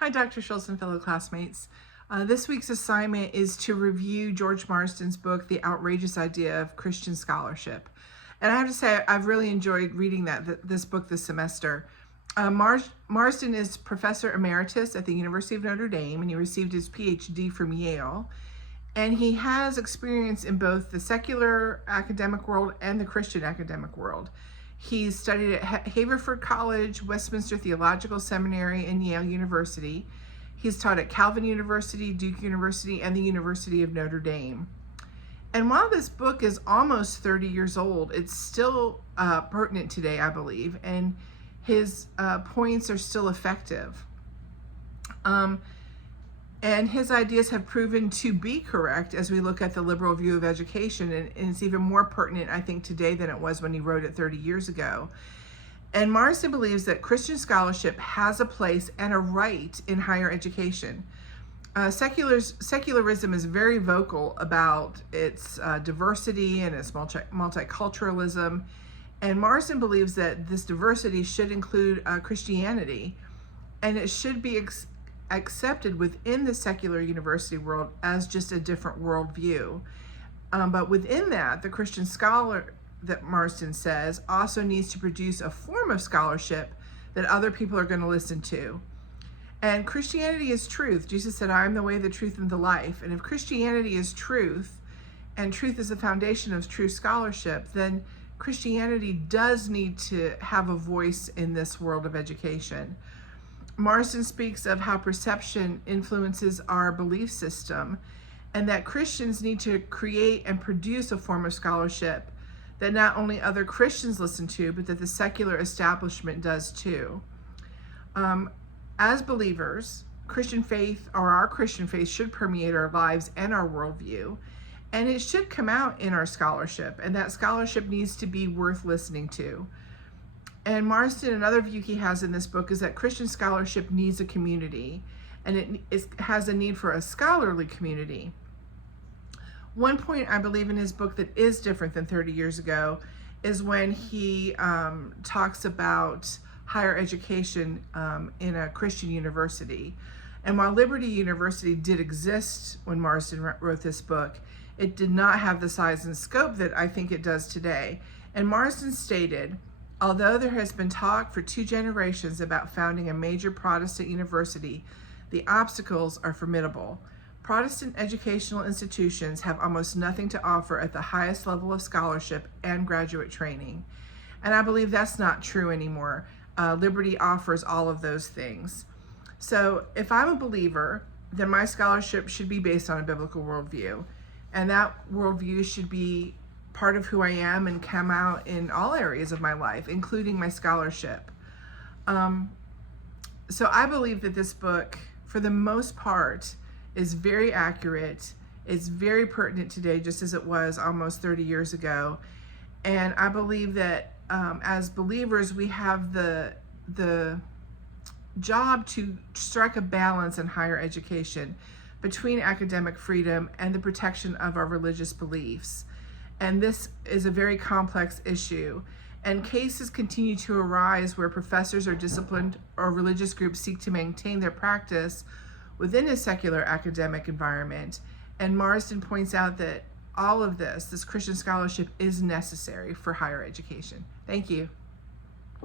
Hi, Dr. Schultz and fellow classmates. This week's assignment is to review George Marsden's book, The Outrageous Idea of Christian Scholarship. And I have to say, I've really enjoyed reading this book this semester. Marsden is professor emeritus at the University of Notre Dame, and he received his PhD from Yale. And he has experience in both the secular academic world and the Christian academic world. He's studied at Haverford College, Westminster Theological Seminary, and Yale University. He's taught at Calvin University, Duke University, and the University of Notre Dame. And while this book is almost 30 years old, it's still pertinent today, I believe, and his points are still effective. And his ideas have proven to be correct as we look at the liberal view of education, and it's even more pertinent, I think, today than it was when he wrote it 30 years ago. And Marsden believes that Christian scholarship has a place and a right in higher education. Secularism is very vocal about its diversity and its multiculturalism, and Marsden believes that this diversity should include Christianity, and it should be accepted within the secular university world as just a different worldview. But within that, the Christian scholar, that Marsden says, also needs to produce a form of scholarship that other people are going to listen to. And Christianity is truth. Jesus said, I am the way, the truth, and the life. And if Christianity is truth, and truth is the foundation of true scholarship, then Christianity does need to have a voice in this world of education. Marsden speaks of how perception influences our belief system, and that Christians need to create and produce a form of scholarship that not only other Christians listen to, but that the secular establishment does too. As believers, Christian faith, or our Christian faith, should permeate our lives and our worldview, and it should come out in our scholarship, and that scholarship needs to be worth listening to. And Marsden, another view he has in this book, is that Christian scholarship needs a community, and it has a need for a scholarly community. One point I believe in his book that is different than 30 years ago is when he talks about higher education in a Christian university. And while Liberty University did exist when Marsden wrote this book, it did not have the size and scope that I think it does today. And Marsden stated, although there has been talk for 2 generations about founding a major Protestant university, the obstacles are formidable. Protestant educational institutions have almost nothing to offer at the highest level of scholarship and graduate training. And I believe that's not true anymore. Liberty offers all of those things. So if I'm a believer, then my scholarship should be based on a biblical worldview. And that worldview should be part of who I am and come out in all areas of my life, including my scholarship. So I believe that this book, for the most part, is very accurate. It's very pertinent today, just as it was almost 30 years ago. And I believe that as believers, we have the job to strike a balance in higher education between academic freedom and the protection of our religious beliefs. And this is a very complex issue. And cases continue to arise where professors are disciplined or religious groups seek to maintain their practice within a secular academic environment. And Marsden points out that all of this Christian scholarship, is necessary for higher education. Thank you.